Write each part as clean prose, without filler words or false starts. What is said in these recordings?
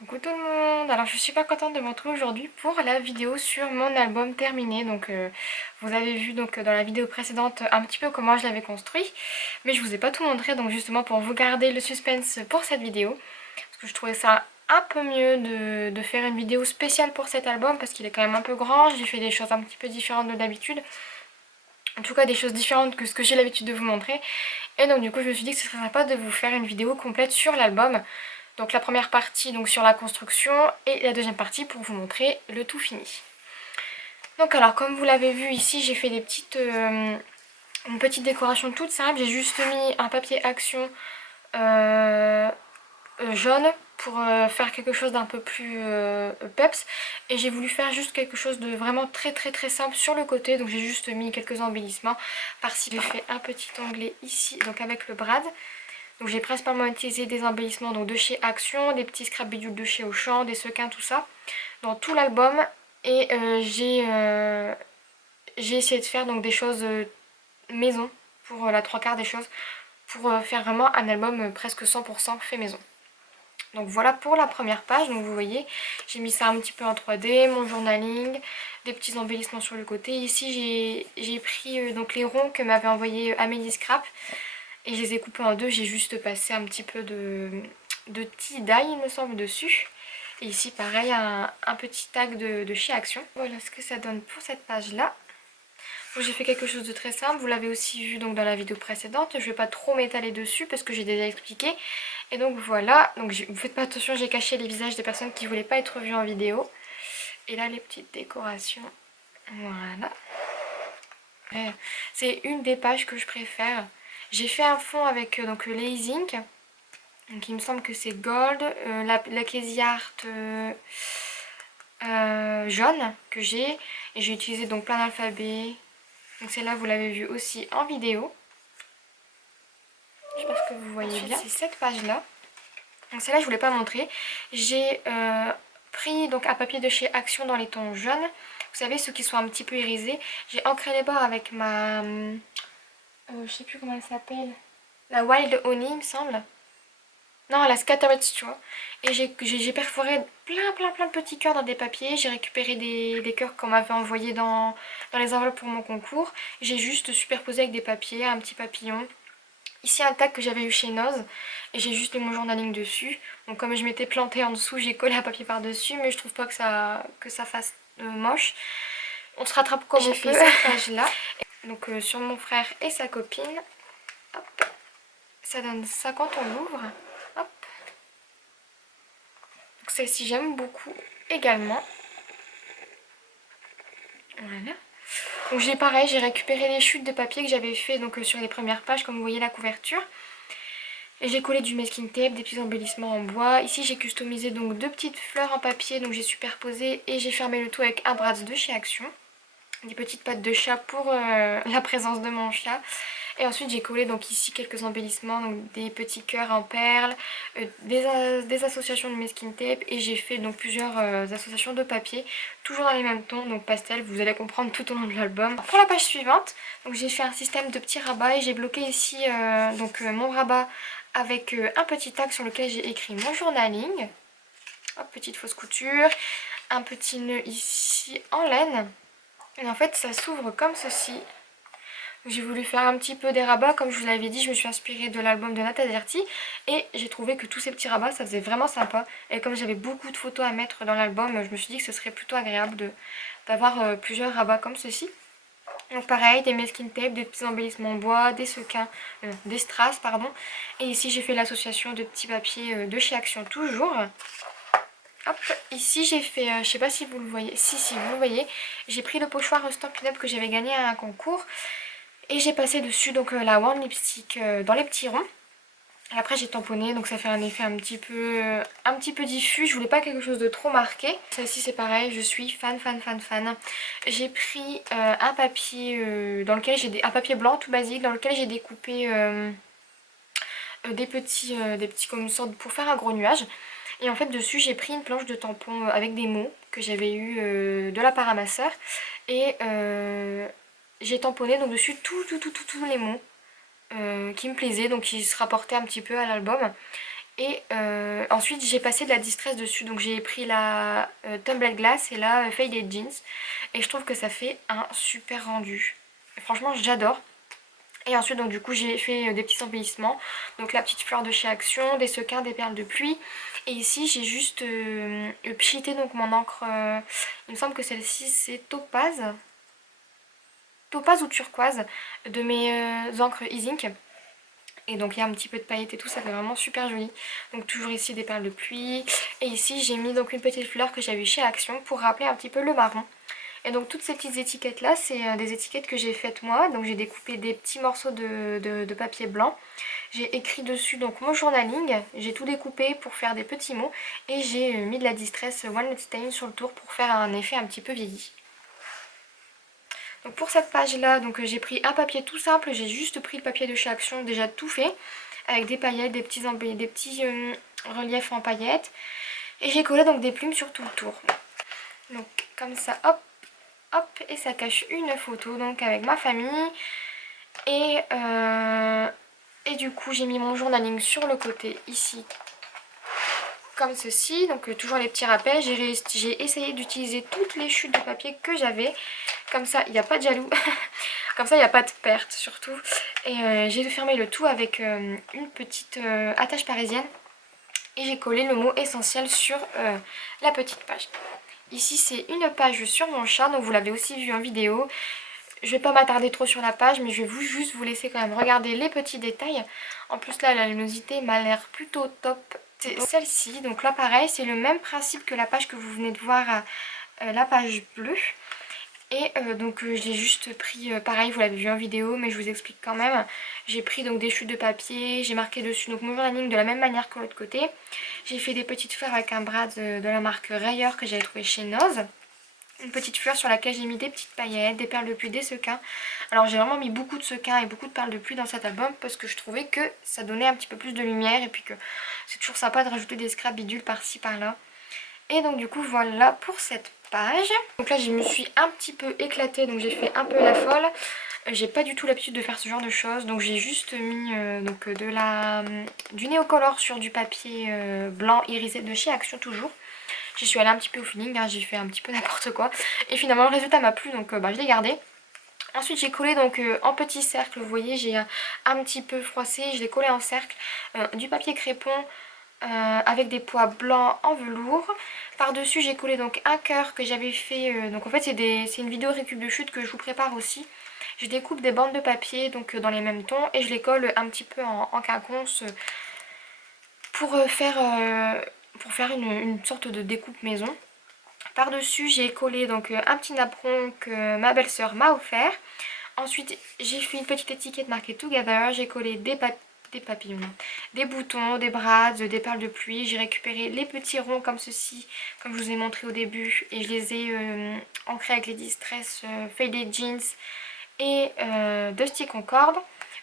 Coucou tout le monde, alors je suis super contente de vous retrouver aujourd'hui pour la vidéo sur mon album terminé. Donc vous avez vu dans la vidéo précédente un petit peu comment je l'avais construit, mais je vous ai pas tout montré, donc justement pour vous garder le suspense pour cette vidéo, parce que je trouvais ça un peu mieux de faire une vidéo spéciale pour cet album parce qu'il est quand même un peu grand. J'ai fait des choses un petit peu différentes de d'habitude, en tout cas des choses différentes que ce que j'ai l'habitude de vous montrer, et donc du coup je me suis dit que ce serait sympa de vous faire une vidéo complète sur l'album. Donc la première partie donc sur la construction et la deuxième partie pour vous montrer le tout fini. Donc alors comme vous l'avez vu ici, j'ai fait une petite décoration toute simple. J'ai juste mis un papier action jaune pour faire quelque chose d'un peu plus peps, et j'ai voulu faire juste quelque chose de vraiment très simple sur le côté. Donc j'ai juste mis quelques embellissements par-ci. J'ai fait un petit onglet ici donc avec le brad. Donc j'ai principalement utilisé des embellissements donc de chez Action, des petits scrap bidules de chez Auchan, des sequins, tout ça, dans tout l'album. Et j'ai essayé de faire donc des choses maison pour la trois quarts des choses, pour faire vraiment un album presque 100% fait maison. Donc voilà pour la première page. Donc vous voyez, j'ai mis ça un petit peu en 3D, mon journaling, des petits embellissements sur le côté. Ici j'ai pris donc les ronds que m'avait envoyé Amélie Scrap, et je les ai coupés en deux. J'ai juste passé un petit peu de tie-dye il me semble dessus. Et ici pareil un petit tag de chez Action. Voilà ce que ça donne pour cette page là. Donc j'ai fait quelque chose de très simple, vous l'avez aussi vu donc dans la vidéo précédente. Je ne vais pas trop m'étaler dessus parce que j'ai déjà expliqué. Et donc voilà, donc vous faites pas attention, j'ai caché les visages des personnes qui ne voulaient pas être vues en vidéo. Et là les petites décorations, voilà. C'est une des pages que je préfère. J'ai fait un fond avec donc Lazy Ink. Donc il me semble que c'est Gold, la Casey Art jaune que j'ai. Et j'ai utilisé donc plein d'alphabets. Donc celle-là vous l'avez vu aussi en vidéo. Je pense que vous voyez bien. C'est cette page-là. Donc celle-là je voulais pas montrer. J'ai pris donc un papier de chez Action dans les tons jaunes. Vous savez, ceux qui sont un petit peu irisés. J'ai ancré les bords avec ma... je sais plus comment elle s'appelle. La Wild Honey il me semble. Non, la Scattered Straw. Et j'ai perforé plein de petits cœurs dans des papiers. J'ai récupéré des cœurs qu'on m'avait envoyés dans les enveloppes pour mon concours. J'ai juste superposé avec des papiers, un petit papillon. Ici un tag que j'avais eu chez Noz. Et j'ai juste mis mon journaling dessus. Donc comme je m'étais plantée en dessous, j'ai collé un papier par-dessus. Mais je trouve pas que ça fasse moche. On se rattrape comme on peut. J'ai fait cette page-là. Donc sur mon frère et sa copine. Hop. Ça donne ça quand on l'ouvre. Hop. Donc celle-ci j'aime beaucoup également. Voilà. Donc j'ai pareil, j'ai récupéré les chutes de papier que j'avais fait donc sur les premières pages, comme vous voyez la couverture. Et j'ai collé du masking tape, des petits embellissements en bois. Ici j'ai customisé donc deux petites fleurs en papier, donc j'ai superposé et j'ai fermé le tout avec un Bratz de chez Action. Des petites pattes de chat pour la présence de mon chat. Et ensuite j'ai collé donc ici quelques embellissements, donc des petits cœurs en perles, des associations de masking tape, et j'ai fait donc plusieurs associations de papier, toujours dans les mêmes tons, donc pastel, vous allez comprendre tout au long de l'album. Pour la page suivante, donc j'ai fait un système de petits rabats et j'ai bloqué ici mon rabat avec un petit tag sur lequel j'ai écrit mon journaling. Hop, petite fausse couture, un petit nœud ici en laine. Et en fait ça s'ouvre comme ceci. J'ai voulu faire un petit peu des rabats, comme je vous l'avais dit, je me suis inspirée de l'album de Nat Azerty et j'ai trouvé que tous ces petits rabats ça faisait vraiment sympa. Et comme j'avais beaucoup de photos à mettre dans l'album, je me suis dit que ce serait plutôt agréable d'avoir plusieurs rabats comme ceci. Donc pareil, des masking tape, des petits embellissements en bois, des sequins, des strass pardon. Et ici j'ai fait l'association de petits papiers de chez Action toujours. Hop, ici j'ai fait, je sais pas si vous le voyez, si vous le voyez, j'ai pris le pochoir Stampin' Up que j'avais gagné à un concours. Et j'ai passé dessus donc la One Lipstick dans les petits ronds. Et après j'ai tamponné, donc ça fait un effet un petit peu diffus. Je voulais pas quelque chose de trop marqué. Celle-ci c'est pareil, je suis fan. J'ai pris un papier dans lequel j'ai un papier blanc tout basique dans lequel j'ai découpé des petits comme une sorte pour faire un gros nuage. Et en fait dessus j'ai pris une planche de tampon avec des mots que j'avais eu de la part à ma soeur. Et j'ai tamponné donc dessus tous les mots qui me plaisaient, donc qui se rapportaient un petit peu à l'album. Et ensuite j'ai passé de la distress dessus, donc j'ai pris la Tumbled Glass et la Faded Jeans. Et je trouve que ça fait un super rendu. Et franchement j'adore. Et ensuite donc du coup j'ai fait des petits embellissements. Donc la petite fleur de chez Action, des sequins, des perles de pluie. Et ici j'ai juste pchité donc mon encre, il me semble que celle-ci c'est Topaz. Topaz ou turquoise de mes encres Ink. Et donc il y a un petit peu de paillettes et tout, ça fait vraiment super joli. Donc toujours ici des perles de pluie. Et ici j'ai mis donc une petite fleur que j'avais chez Action pour rappeler un petit peu le marron. Et donc toutes ces petites étiquettes là, c'est des étiquettes que j'ai faites moi. Donc j'ai découpé des petits morceaux de papier blanc. J'ai écrit dessus donc mon journaling. J'ai tout découpé pour faire des petits mots. Et j'ai mis de la distress Walnut Stain sur le tour pour faire un effet un petit peu vieilli. Donc pour cette page là, donc j'ai pris un papier tout simple, j'ai juste pris le papier de chez Action déjà tout fait, avec des paillettes, des petits reliefs en paillettes. Et j'ai collé donc des plumes sur tout le tour. Donc comme ça, hop, hop, et ça cache une photo donc avec ma famille. Et du coup j'ai mis mon journaling sur le côté ici, comme ceci. Donc toujours les petits rappels, j'ai essayé d'utiliser toutes les chutes de papier que j'avais. Comme ça, il n'y a pas de jaloux. Comme ça, il n'y a pas de perte surtout. Et j'ai fermé le tout avec une petite attache parisienne. Et j'ai collé le mot essentiel sur la petite page. Ici, c'est une page sur mon chat. Donc vous l'avez aussi vu en vidéo. Je vais pas m'attarder trop sur la page, mais je vais juste vous laisser quand même regarder les petits détails. En plus là, la luminosité m'a l'air plutôt top. C'est celle-ci. Donc là, pareil, c'est le même principe que la page que vous venez de voir, la page bleue. Et donc j'ai juste pris, pareil vous l'avez vu en vidéo mais je vous explique quand même. J'ai pris donc des chutes de papier, j'ai marqué dessus donc mon journaling de la même manière que l'autre côté. J'ai fait des petites fleurs avec un brad de la marque Rayer que j'avais trouvé chez Noz. Une petite fleur sur laquelle j'ai mis des petites paillettes, des perles de pluie, des sequins. Alors j'ai vraiment mis beaucoup de sequins et beaucoup de perles de pluie dans cet album parce que je trouvais que ça donnait un petit peu plus de lumière et puis que c'est toujours sympa de rajouter des scraps bidules par-ci par-là. Et donc du coup voilà pour cette page. Donc là je me suis un petit peu éclatée, donc j'ai fait un peu la folle. J'ai pas du tout l'habitude de faire ce genre de choses, donc j'ai juste mis du néocolor sur du papier blanc irisé de chez Action toujours. J'y suis allée un petit peu au feeling, hein, j'ai fait un petit peu n'importe quoi. Et finalement le résultat m'a plu, donc je l'ai gardé. Ensuite j'ai collé donc en petits cercles, vous voyez j'ai un petit peu froissé, je l'ai collé en cercle, du papier crépon avec des pois blancs en velours. Par dessus j'ai collé donc un cœur que j'avais fait, donc en fait c'est une vidéo récup de chute que je vous prépare aussi. Je découpe des bandes de papier donc dans les mêmes tons et je les colle un petit peu en quinconce pour faire une sorte de découpe maison. Par dessus j'ai collé donc un petit napperon que ma belle-sœur m'a offert. Ensuite j'ai fait une petite étiquette marquée Together, j'ai collé des papillons, des boutons, des brads, des perles de pluie. J'ai récupéré les petits ronds comme ceci, comme je vous ai montré au début, et je les ai ancrés avec les Distress Faded Jeans et Dusty Concorde.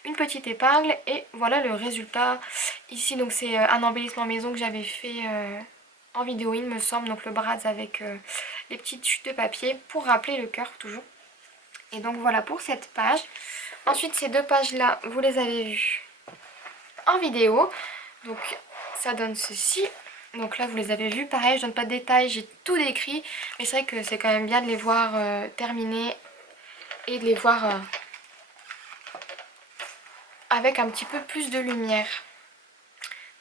Une petite épingle et voilà le résultat. Ici donc c'est un embellissement maison que j'avais fait en vidéo il me semble, donc le brads avec les petites chutes de papier pour rappeler le cœur toujours. Et donc voilà pour cette page. Ensuite ces deux pages là vous les avez vues en vidéo, donc ça donne ceci. Donc là vous les avez vues, pareil je donne pas de détails, j'ai tout décrit, mais c'est vrai que c'est quand même bien de les voir terminés et de les voir avec un petit peu plus de lumière.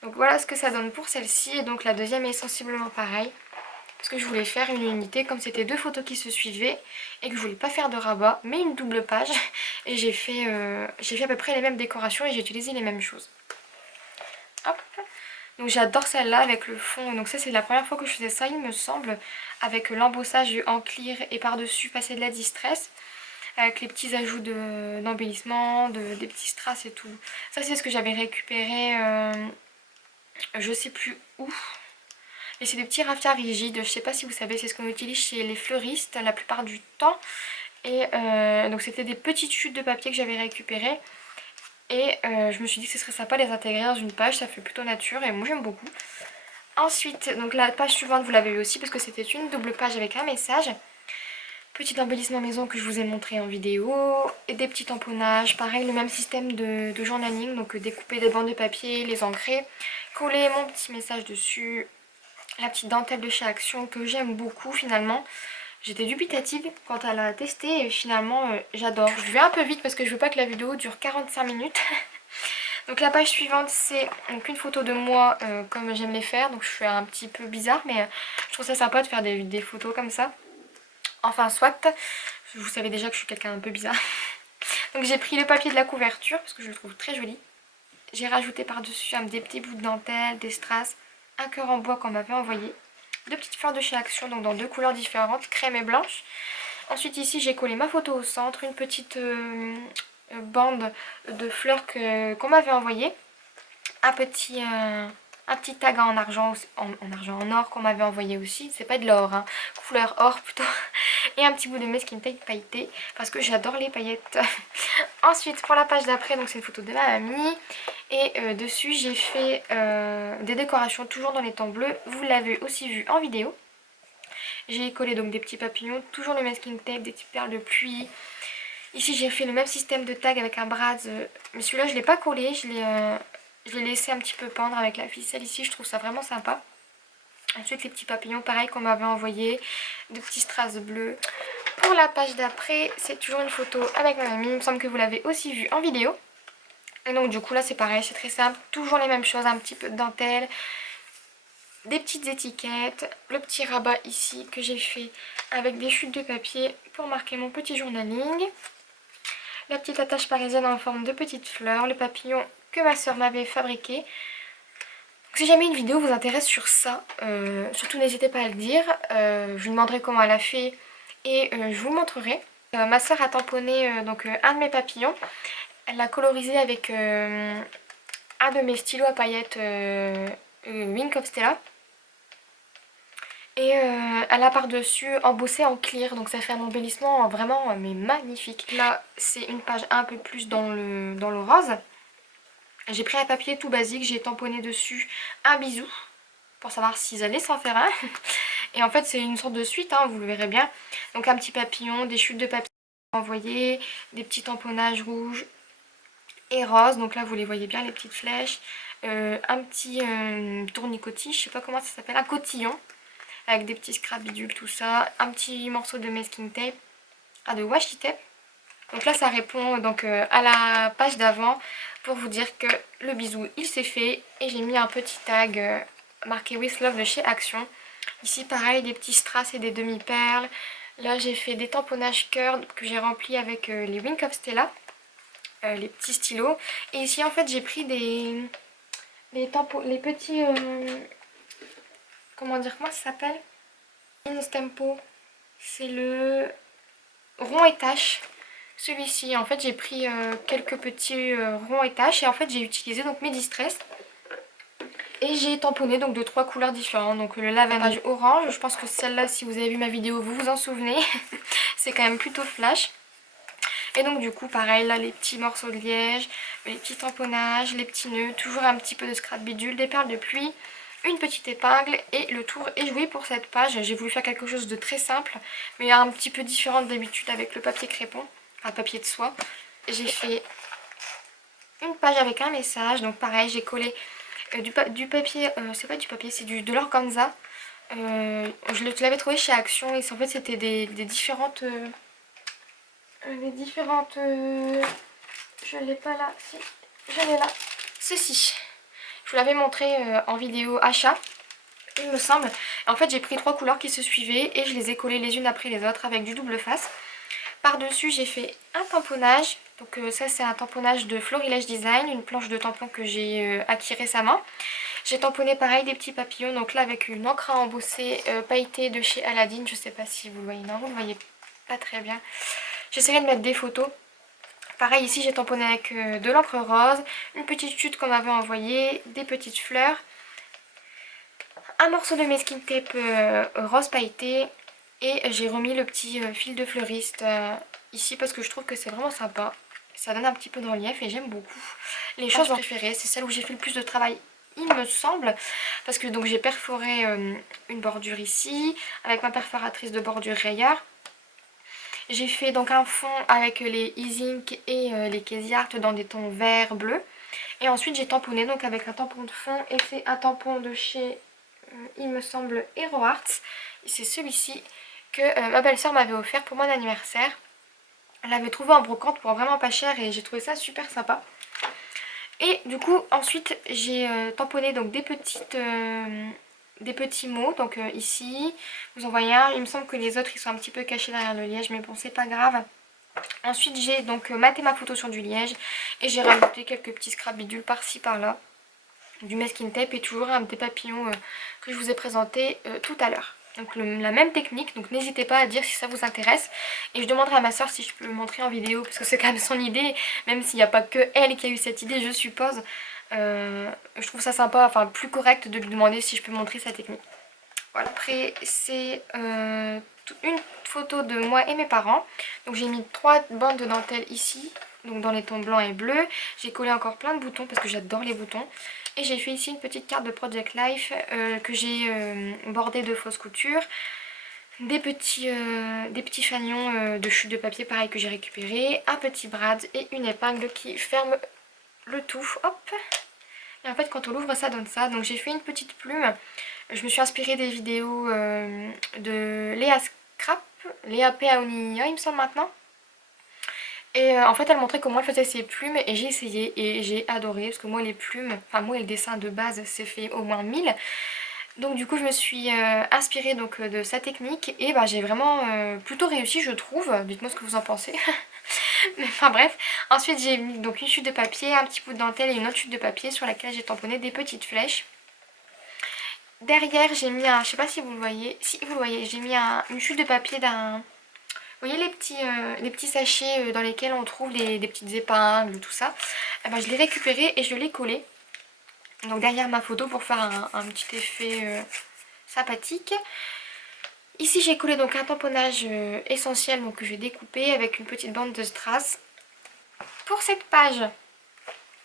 Donc voilà ce que ça donne pour celle-ci, et donc la deuxième est sensiblement pareil. Parce que je voulais faire une unité, comme c'était deux photos qui se suivaient et que je voulais pas faire de rabat, mais une double page. Et j'ai fait à peu près les mêmes décorations et j'ai utilisé les mêmes choses. Hop. Donc j'adore celle-là avec le fond. Donc ça c'est la première fois que je faisais ça il me semble. Avec l'embossage en clear et par-dessus passer de la distress. Avec les petits ajouts d'embellissement, des petits strass et tout. Ça c'est ce que j'avais récupéré, je sais plus où. Et c'est des petits raffias rigides, je sais pas si vous savez, c'est ce qu'on utilise chez les fleuristes la plupart du temps. Et donc c'était des petites chutes de papier que j'avais récupérées. Et je me suis dit que ce serait sympa de les intégrer dans une page, ça fait plutôt nature et moi j'aime beaucoup. Ensuite, donc la page suivante vous l'avez vu aussi parce que c'était une double page avec un message. Petit embellissement maison que je vous ai montré en vidéo. Et des petits tamponnages. Pareil, le même système de journaling. Donc découper des bandes de papier, les ancrer. Coller mon petit message dessus. La petite dentelle de chez Action que j'aime beaucoup finalement. J'étais dubitative quand elle a testé et finalement j'adore. Je vais un peu vite parce que je veux pas que la vidéo dure 45 minutes. Donc la page suivante c'est donc une photo de moi comme j'aime les faire. Donc je fais un petit peu bizarre mais je trouve ça sympa de faire des photos comme ça. Enfin soit, vous savez déjà que je suis quelqu'un un peu bizarre. Donc j'ai pris le papier de la couverture parce que je le trouve très joli. J'ai rajouté par-dessus des petits bouts de dentelle, des strass, un cœur en bois qu'on m'avait envoyé. Deux petites fleurs de chez Action, donc dans deux couleurs différentes, crème et blanche. Ensuite ici j'ai collé ma photo au centre, une petite bande de fleurs qu'on m'avait envoyé. Un petit tag en argent, en or qu'on m'avait envoyé aussi. C'est pas de l'or, hein, couleur or plutôt. Et un petit bout de masking tape pailleté parce que j'adore les paillettes. Ensuite pour la page d'après, donc c'est une photo de ma mamie. Et dessus j'ai fait des décorations toujours dans les tons bleus. Vous l'avez aussi vu en vidéo. J'ai collé donc des petits papillons, toujours le masking tape, des petites perles de pluie. Ici j'ai fait le même système de tag avec un brad. Mais celui-là je ne l'ai pas collé, je l'ai laissé un petit peu pendre avec la ficelle ici. Je trouve ça vraiment sympa. Ensuite les petits papillons pareil qu'on m'avait envoyé. De petits strass bleus. Pour la page d'après c'est toujours une photo avec ma mamie. Il me semble que vous l'avez aussi vu en vidéo. Et donc du coup là c'est pareil, c'est très simple, toujours les mêmes choses, un petit peu de dentelle, des petites étiquettes, le petit rabat ici que j'ai fait avec des chutes de papier pour marquer mon petit journaling, la petite attache parisienne en forme de petites fleurs, le papillon que ma soeur m'avait fabriqué. Donc, si jamais une vidéo vous intéresse sur ça, surtout n'hésitez pas à le dire, je lui demanderai comment elle a fait et je vous montrerai. Ma soeur a tamponné donc, un de mes papillons. Elle l'a colorisé avec un de mes stylos à paillettes Wink of Stella. Et elle a par-dessus embossé en clear. Donc ça fait un embellissement vraiment mais magnifique. Là c'est une page un peu plus dans le rose. J'ai pris un papier tout basique. J'ai tamponné dessus un bisou. Pour savoir s'ils allaient s'en faire un. Et en fait c'est une sorte de suite, hein, vous le verrez bien. Donc un petit papillon, des chutes de papier envoyées, des petits tamponnages rouges et rose, donc là vous les voyez bien les petites flèches, un petit tournicotis, je sais pas comment ça s'appelle, un cotillon avec des petits scrap bidules, tout ça, un petit morceau de masking tape, de washi tape. Donc là ça répond donc à la page d'avant pour vous dire que le bisou il s'est fait et j'ai mis un petit tag marqué With Love de chez Action. Ici pareil des petits strass et des demi-perles. Là j'ai fait des tamponnages cœur que j'ai remplis avec les Wink of Stella. Les petits stylos. Et ici en fait j'ai pris les petits comment dire, comment ça s'appelle, Instempo. C'est le rond et tache. Celui-ci en fait j'ai pris quelques petits ronds et taches et en fait j'ai utilisé donc mes distress. Et j'ai tamponné donc de trois couleurs différentes. Donc le lavage orange, je pense que celle-là si vous avez vu ma vidéo vous vous en souvenez. C'est quand même plutôt flash. Et donc du coup pareil là les petits morceaux de liège, les petits tamponnages, les petits nœuds, toujours un petit peu de scrap bidule, des perles de pluie, une petite épingle et le tour est joué pour cette page. J'ai voulu faire quelque chose de très simple mais un petit peu différent d'habitude avec le papier crépon, enfin papier de soie. J'ai fait une page avec un message, donc pareil j'ai collé du papier, c'est pas du papier, c'est de l'organza. Je l'avais trouvé chez Action et en fait c'était des différentes... je l'ai pas là, si, je l'ai là, ceci, je vous l'avais montré en vidéo achat, il me semble. En fait j'ai pris trois couleurs qui se suivaient et je les ai collées les unes après les autres avec du double face. Par dessus j'ai fait un tamponnage, donc ça c'est un tamponnage de Florilège Design, une planche de tampon que j'ai acquis récemment. J'ai tamponné pareil des petits papillons, donc là avec une encre à embosser pailletée de chez Aladdin, je sais pas si vous le voyez, non vous le voyez pas très bien. J'essaierai de mettre des photos. Pareil ici j'ai tamponné avec de l'encre rose, une petite chute qu'on m'avait envoyée, des petites fleurs, un morceau de masking tape rose pailleté et j'ai remis le petit fil de fleuriste ici parce que je trouve que c'est vraiment sympa. Ça donne un petit peu de relief et j'aime beaucoup. Les choses préférées, c'est celle où j'ai fait le plus de travail il me semble, parce que donc j'ai perforé une bordure ici avec ma perforatrice de bordure rayeur. J'ai fait donc un fond avec les e-ink et les Case Art dans des tons vert, bleu. Et ensuite j'ai tamponné donc avec un tampon de fond et c'est un tampon de chez, il me semble, Hero Arts. C'est celui-ci que ma belle-sœur m'avait offert pour mon anniversaire. Elle l'avait trouvé en brocante pour vraiment pas cher et j'ai trouvé ça super sympa. Et du coup ensuite j'ai tamponné donc des petits mots. Donc ici vous en voyez un, il me semble que les autres ils sont un petit peu cachés derrière le liège, mais bon c'est pas grave. Ensuite j'ai donc maté ma photo sur du liège et j'ai rajouté quelques petits scraps-bidules par-ci par-là, du masking tape et toujours un petit papillon que je vous ai présenté tout à l'heure. Donc la même technique, donc n'hésitez pas à dire si ça vous intéresse. Et je demanderai à ma soeur si je peux le montrer en vidéo, parce que c'est quand même son idée, même s'il n'y a pas que elle qui a eu cette idée, je suppose. Je trouve ça sympa, enfin plus correct de lui demander si je peux montrer sa technique. Voilà. Après c'est une photo de moi et mes parents. Donc j'ai mis 3 bandes de dentelle ici, donc dans les tons blancs et bleus. J'ai collé encore plein de boutons parce que j'adore les boutons. Et j'ai fait ici une petite carte de Project Life que j'ai bordée de fausses coutures. Des petits fanions de chute de papier pareil que j'ai récupéré. Un petit brad et une épingle qui ferme le tout. Hop. Et en fait quand on l'ouvre ça donne ça. Donc j'ai fait une petite plume. Je me suis inspirée des vidéos de Léa Scrap, Léa Peaunia il me semble maintenant. Et en fait elle montrait comment elle faisait ses plumes et j'ai essayé et j'ai adoré parce que moi les plumes, enfin moi le dessin de base c'est fait au moins 1000. Donc du coup je me suis inspirée donc, de sa technique et bah, j'ai vraiment plutôt réussi je trouve. Dites-moi ce que vous en pensez. Mais enfin bref, ensuite j'ai mis donc une chute de papier, un petit bout de dentelle et une autre chute de papier sur laquelle j'ai tamponné des petites flèches. Derrière j'ai mis un, je sais pas si vous le voyez, si vous le voyez, j'ai mis une chute de papier d'un... Vous voyez les petits sachets dans lesquels on trouve des petites épingles, tout ça. Eh ben, je l'ai récupéré et je l'ai collé. Donc derrière ma photo pour faire un petit effet sympathique. Ici j'ai collé donc un tamponnage essentiel donc, que j'ai découpé avec une petite bande de strass. Pour cette page,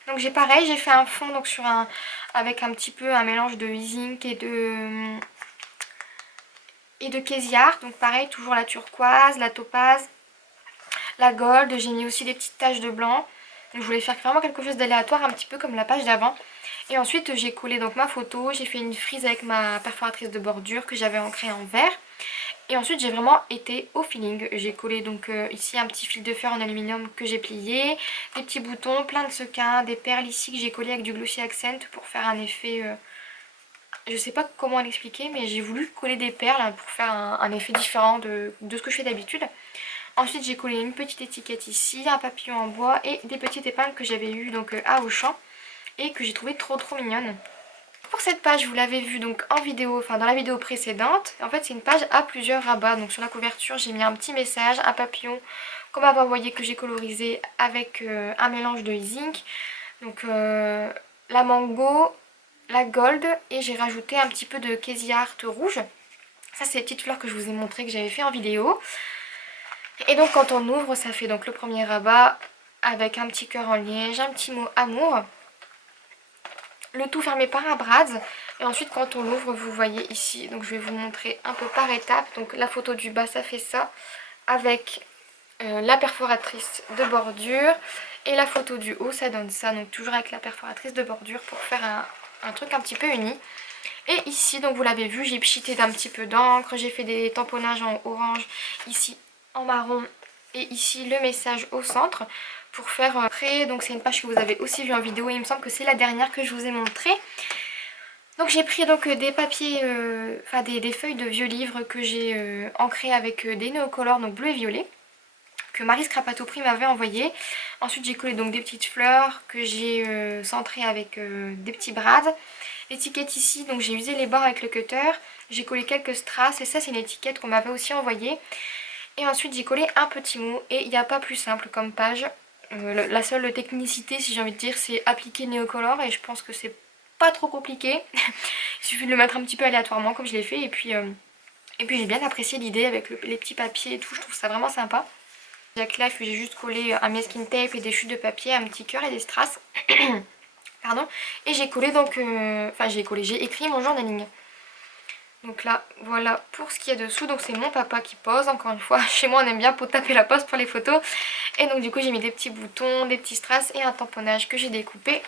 donc j'ai pareil, j'ai fait un fond donc, avec un petit peu un mélange de zinc et de Case Art. Donc pareil, toujours la turquoise, la topaze, la gold. J'ai mis aussi des petites taches de blanc. Donc je voulais faire vraiment quelque chose d'aléatoire, un petit peu comme la page d'avant. Et ensuite j'ai collé donc ma photo, j'ai fait une frise avec ma perforatrice de bordure que j'avais ancrée en vert. Et ensuite j'ai vraiment été au feeling. J'ai collé donc ici un petit fil de fer en aluminium que j'ai plié, des petits boutons, plein de sequins, des perles ici que j'ai collé avec du glossy accent pour faire un effet... je sais pas comment l'expliquer mais j'ai voulu coller des perles pour faire un effet différent de ce que je fais d'habitude. Ensuite j'ai collé une petite étiquette ici, un papillon en bois et des petites épingles que j'avais eues donc à Auchan et que j'ai trouvé trop mignonnes. Pour cette page vous l'avez vu donc en vidéo, enfin dans la vidéo précédente, en fait c'est une page à plusieurs rabats. Donc sur la couverture j'ai mis un petit message, un papillon comme vous voyez que j'ai colorisé avec un mélange de zinc. Donc la mango, la gold et j'ai rajouté un petit peu de Case Art rouge. Ça c'est les petites fleurs que je vous ai montré que j'avais fait en vidéo. Et donc quand on ouvre ça fait donc le premier rabat avec un petit cœur en liège, un petit mot amour. Le tout fermé par un brad. Et ensuite quand on l'ouvre vous voyez ici, donc je vais vous montrer un peu par étapes. Donc la photo du bas ça fait ça avec la perforatrice de bordure. Et la photo du haut ça donne ça, donc toujours avec la perforatrice de bordure pour faire un truc un petit peu uni. Et ici donc vous l'avez vu j'ai pchité d'un petit peu d'encre, j'ai fait des tamponnages en orange, ici en marron et ici le message au centre pour faire après. Donc c'est une page que vous avez aussi vue en vidéo et il me semble que c'est la dernière que je vous ai montrée. Donc j'ai pris donc des papiers, enfin des feuilles de vieux livres que j'ai ancrées avec des néocolores donc bleu et violet que Marie Scrapatoprix m'avait envoyé. Ensuite j'ai collé donc des petites fleurs que j'ai centrées avec des petits brads. L'étiquette ici, donc j'ai usé les bords avec le cutter, j'ai collé quelques strass et ça c'est une étiquette qu'on m'avait aussi envoyée. Et ensuite j'ai collé un petit mot et il n'y a pas plus simple comme page. La seule technicité si j'ai envie de dire c'est appliquer néocolore et je pense que c'est pas trop compliqué. Il suffit de le mettre un petit peu aléatoirement comme je l'ai fait et puis j'ai bien apprécié l'idée avec les petits papiers et tout, je trouve ça vraiment sympa. Avec là j'ai juste collé un masking tape et des chutes de papier, un petit cœur et des strass. Pardon. Et j'ai collé donc, j'ai écrit mon journaling. Donc là, voilà pour ce qu'il y a dessous. Donc c'est mon papa qui pose, encore une fois. Chez moi, on aime bien pour taper la pose pour les photos. Et donc du coup, j'ai mis des petits boutons, des petits strass et un tamponnage que j'ai découpé.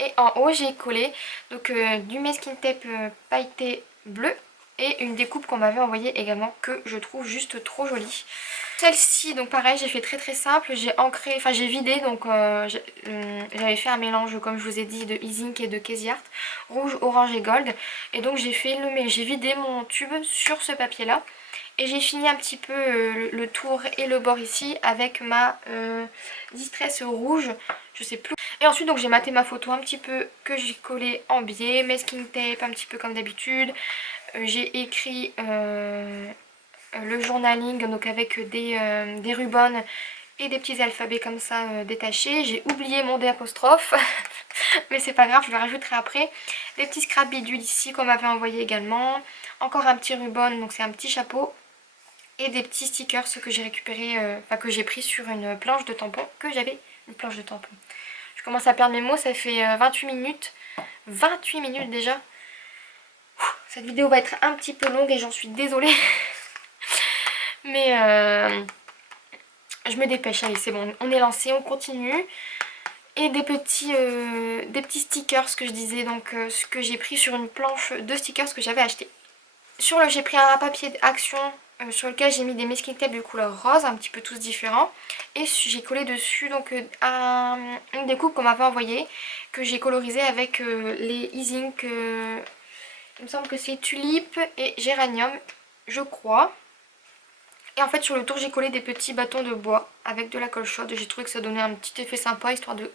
Et en haut, j'ai collé donc du masking tape pailleté bleu et une découpe qu'on m'avait envoyée également que je trouve juste trop jolie. Celle-ci, donc pareil, j'ai fait très simple, j'ai ancré, enfin j'ai vidé, donc j'avais fait un mélange comme je vous ai dit de Easink et de Casey Art, rouge, orange et gold. Et donc j'ai vidé mon tube sur ce papier là. Et j'ai fini un petit peu le tour et le bord ici avec ma Distress rouge, je sais plus. Et ensuite donc j'ai maté ma photo un petit peu que j'ai collé en biais, masking tape un petit peu comme d'habitude. J'ai écrit le journaling donc avec des rubans et des petits alphabets comme ça détachés. J'ai oublié mon D apostrophe mais c'est pas grave, je le rajouterai après. Des petits scraps bidules ici qu'on m'avait envoyé également. Encore un petit ruban, donc c'est un petit chapeau. Et des petits stickers que j'ai récupéré, enfin que j'ai pris sur une planche de tampon que j'avais. Une planche de tampon. Je commence à perdre mes mots, ça fait 28 minutes. 28 minutes déjà. Cette vidéo va être un petit peu longue et j'en suis désolée. Mais je me dépêche, allez c'est bon, on est lancé, on continue. Et des petits stickers que je disais, donc ce que j'ai pris sur une planche de stickers que j'avais acheté. J'ai pris un papier d'action sur lequel j'ai mis des masking tape de couleur rose, un petit peu tous différents. Et j'ai collé dessus donc une découpe qu'on m'avait envoyée, que j'ai colorisée avec les Easink, il me semble que c'est tulipe et géranium, je crois. Et en fait sur le tour j'ai collé des petits bâtons de bois avec de la colle chaude. J'ai trouvé que ça donnait un petit effet sympa histoire de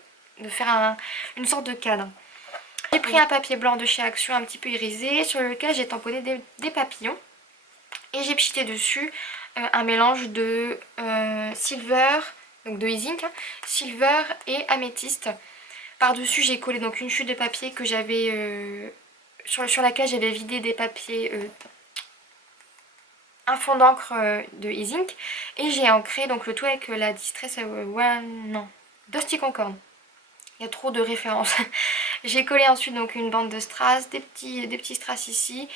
faire une sorte de cadre. J'ai pris un papier blanc de chez Action un petit peu irisé sur lequel j'ai tamponné des papillons. Et j'ai pchité dessus un mélange de silver, donc de Easink, hein, silver et améthyste. Par dessus j'ai collé donc une chute de papier que j'avais sur laquelle j'avais vidé des papiers, un fond d'encre de Easink. Et j'ai ancré donc le tout avec la Distress Dusty Concord. Il y a trop de références. J'ai collé ensuite donc une bande de strass, des petits strass ici.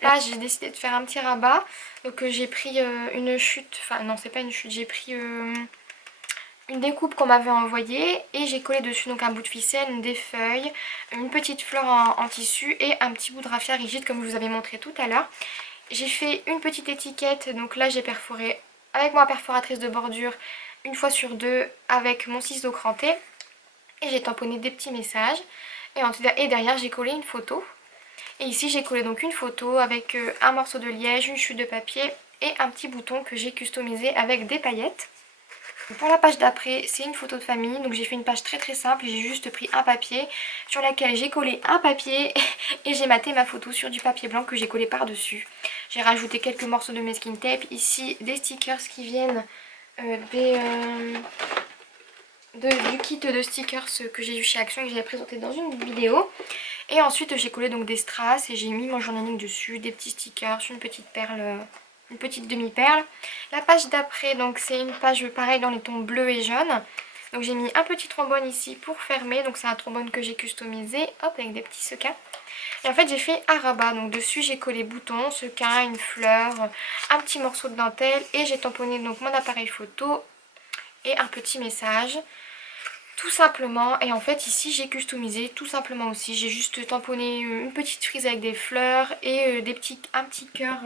Là j'ai décidé de faire un petit rabat. Donc j'ai pris une chute, enfin non c'est pas une chute, j'ai pris une découpe qu'on m'avait envoyée. Et j'ai collé dessus donc un bout de ficelle, des feuilles, une petite fleur en tissu et un petit bout de raffia rigide comme je vous avais montré tout à l'heure. J'ai fait une petite étiquette, donc là j'ai perforé avec ma perforatrice de bordure une fois sur deux avec mon ciseau cranté. Et j'ai tamponné des petits messages. Et derrière j'ai collé une photo. Et ici j'ai collé donc une photo avec un morceau de liège, une chute de papier et un petit bouton que j'ai customisé avec des paillettes. Pour la page d'après c'est une photo de famille. Donc j'ai fait une page très simple. J'ai juste pris un papier sur lequel j'ai collé un papier. Et j'ai maté ma photo sur du papier blanc que j'ai collé par dessus. J'ai rajouté quelques morceaux de masking tape. Ici des stickers qui viennent du kit de stickers que j'ai eu chez Action et que j'avais présenté dans une vidéo. Et ensuite j'ai collé donc des strass et j'ai mis mon journaling dessus, des petits stickers, une petite perle, une petite demi-perle. La page d'après donc c'est une page pareil dans les tons bleu et jaune. Donc j'ai mis un petit trombone ici pour fermer, donc c'est un trombone que j'ai customisé, hop, avec des petits sequins. Et en fait j'ai fait un rabat, donc dessus j'ai collé boutons, sequins, une fleur, un petit morceau de dentelle et j'ai tamponné donc mon appareil photo et un petit message. Tout simplement, et en fait ici j'ai customisé tout simplement aussi, j'ai juste tamponné une petite frise avec des fleurs et un petit cœur.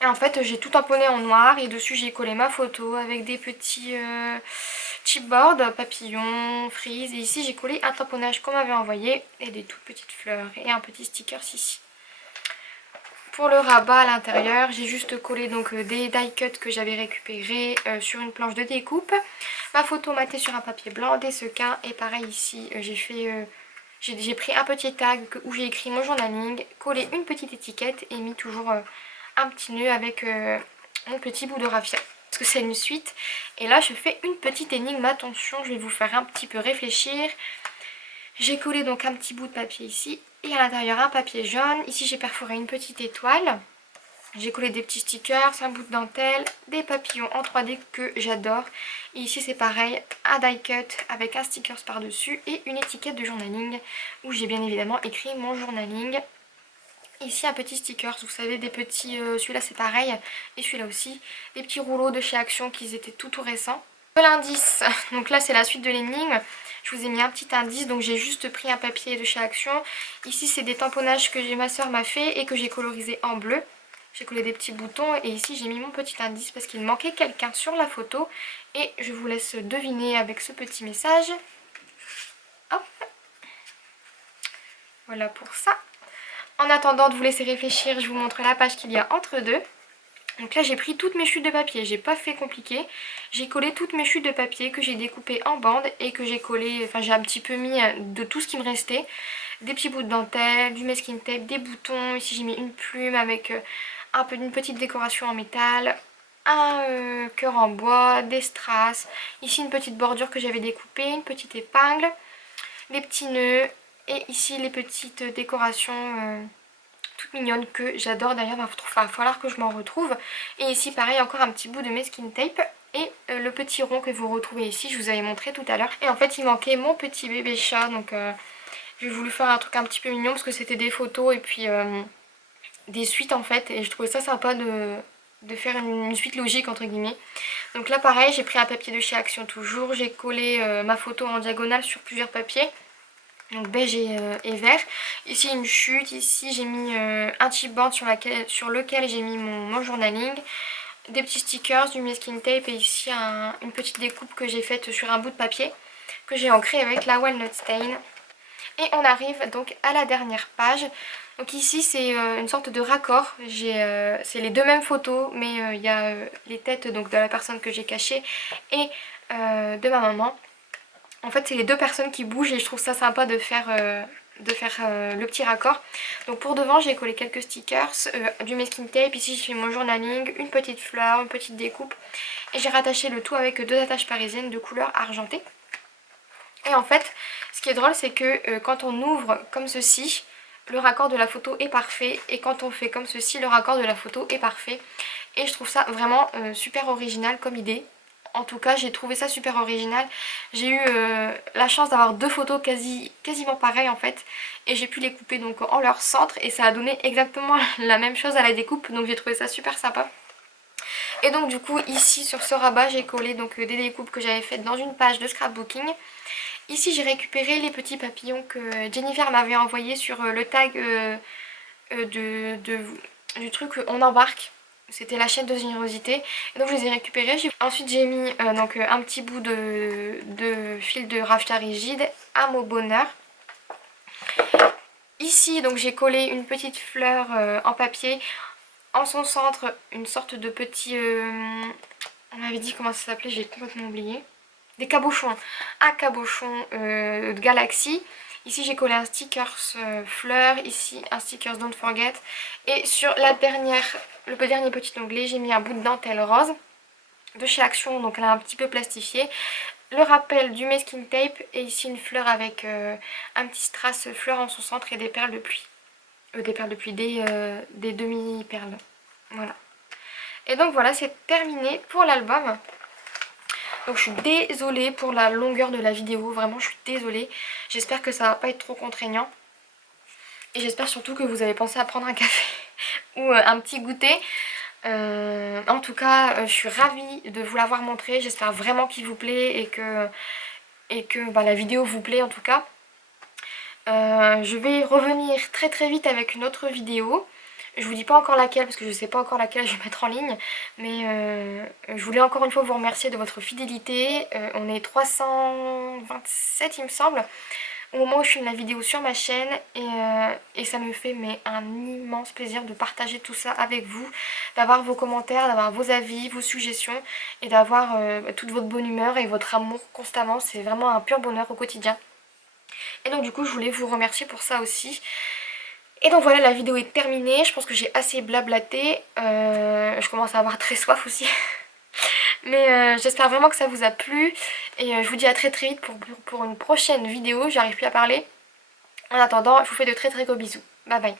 Et en fait j'ai tout tamponné en noir et dessus j'ai collé ma photo avec des petits chipboards, papillons, frises. Et ici j'ai collé un tamponnage qu'on m'avait envoyé et des toutes petites fleurs et un petit sticker ici. Pour le rabat à l'intérieur, j'ai juste collé donc des die cuts que j'avais récupérés sur une planche de découpe. Ma photo matée sur un papier blanc, des sequins et pareil ici j'ai pris un petit tag où j'ai écrit mon journaling, collé une petite étiquette et mis toujours un petit nœud avec mon petit bout de raffia. Parce que c'est une suite. Et là je fais une petite énigme, attention je vais vous faire un petit peu réfléchir. J'ai collé donc un petit bout de papier ici et à l'intérieur un papier jaune. Ici j'ai perforé une petite étoile. J'ai collé des petits stickers, un bout de dentelle, des papillons en 3D que j'adore. Et ici c'est pareil, un die cut avec un stickers par dessus et une étiquette de journaling où j'ai bien évidemment écrit mon journaling. Ici un petit stickers, vous savez, des petits, celui-là c'est pareil, et celui-là aussi, des petits rouleaux de chez Action qui étaient tout récents. L'indice, donc là c'est la suite de l'énigme, je vous ai mis un petit indice, donc j'ai juste pris un papier de chez Action. Ici c'est des tamponnages que ma soeur m'a fait et que j'ai colorisé en bleu. J'ai collé des petits boutons et ici j'ai mis mon petit indice parce qu'il manquait quelqu'un sur la photo. Et je vous laisse deviner avec ce petit message. Hop. Voilà pour ça. En attendant de vous laisser réfléchir, je vous montre la page qu'il y a entre deux. Donc là j'ai pris toutes mes chutes de papier, j'ai pas fait compliqué. J'ai collé toutes mes chutes de papier que j'ai découpées en bandes et que j'ai collé, enfin j'ai un petit peu mis de tout ce qui me restait. Des petits bouts de dentelle, du masking tape, des boutons. Ici j'ai mis une plume avec une petite décoration en métal. Un cœur en bois, des strass. Ici une petite bordure que j'avais découpée, une petite épingle. Des petits nœuds. Et ici les petites décorations toute mignonne que j'adore. D'ailleurs il va falloir que je m'en retrouve. Et ici pareil encore un petit bout de masking tape et le petit rond que vous retrouvez ici, je vous avais montré tout à l'heure. Et en fait il manquait mon petit bébé chat, donc j'ai voulu faire un truc un petit peu mignon parce que c'était des photos et puis des suites en fait, et je trouvais ça sympa de faire une suite logique entre guillemets. Donc là pareil j'ai pris un papier de chez Action toujours, j'ai collé ma photo en diagonale sur plusieurs papiers. Donc beige et vert. Ici une chute, ici j'ai mis un chipboard sur lequel j'ai mis mon journaling. Des petits stickers, du masking tape et ici une petite découpe que j'ai faite sur un bout de papier que j'ai ancré avec la walnut stain. Et on arrive donc à la dernière page. Donc ici c'est une sorte de raccord. C'est les deux mêmes photos mais il y a les têtes donc de la personne que j'ai cachée et de ma maman. En fait c'est les deux personnes qui bougent et je trouve ça sympa de faire le petit raccord. Donc pour devant j'ai collé quelques stickers, du masking tape, ici j'ai fait mon journaling, une petite fleur, une petite découpe. Et j'ai rattaché le tout avec deux attaches parisiennes de couleur argentée. Et en fait ce qui est drôle c'est que quand on ouvre comme ceci, le raccord de la photo est parfait. Et quand on fait comme ceci, le raccord de la photo est parfait. Et je trouve ça vraiment super original comme idée. En tout cas j'ai trouvé ça super original. J'ai eu la chance d'avoir deux photos quasiment pareilles en fait. Et j'ai pu les couper donc en leur centre. Et ça a donné exactement la même chose à la découpe. Donc j'ai trouvé ça super sympa. Et donc du coup ici sur ce rabat j'ai collé donc des découpes que j'avais faites dans une page de scrapbooking. Ici j'ai récupéré les petits papillons que Jennifer m'avait envoyés sur le tag du truc On embarque. C'était la chaîne de générosité. Et donc je les ai récupérés. Ensuite j'ai mis donc, un petit bout de fil de raffia rigide à mon bonheur. Ici donc j'ai collé une petite fleur en papier. En son centre une sorte de petit... on m'avait dit comment ça s'appelait, j'ai complètement oublié. Des cabochons. Un cabochon de Galaxy. Ici j'ai collé un stickers fleur, ici un stickers don't forget. Et sur le dernier petit onglet j'ai mis un bout de dentelle rose de chez Action, donc elle est un petit peu plastifiée. Le rappel du masking tape et ici une fleur avec un petit strass fleur en son centre et des perles de pluie. Des demi-perles. Voilà. Et donc voilà, c'est terminé pour l'album. Donc je suis désolée pour la longueur de la vidéo, vraiment je suis désolée. J'espère que ça va pas être trop contraignant. Et j'espère surtout que vous avez pensé à prendre un café ou un petit goûter. En tout cas, je suis ravie de vous l'avoir montré. J'espère vraiment qu'il vous plaît et que la vidéo vous plaît en tout cas. Je vais revenir très très vite avec une autre vidéo. Je vous dis pas encore laquelle parce que je sais pas encore laquelle je vais mettre en ligne. Mais je voulais encore une fois vous remercier de votre fidélité. On est 327 il me semble au moment où je filme la vidéo sur ma chaîne. Et ça me fait un immense plaisir de partager tout ça avec vous. D'avoir vos commentaires, d'avoir vos avis, vos suggestions. Et d'avoir toute votre bonne humeur et votre amour constamment. C'est vraiment un pur bonheur au quotidien. Et donc du coup je voulais vous remercier pour ça aussi. Et donc voilà, la vidéo est terminée. Je pense que j'ai assez blablaté. Je commence à avoir très soif aussi. Mais j'espère vraiment que ça vous a plu. Et je vous dis à très très vite pour une prochaine vidéo. J'arrive plus à parler. En attendant, je vous fais de très très gros bisous. Bye bye.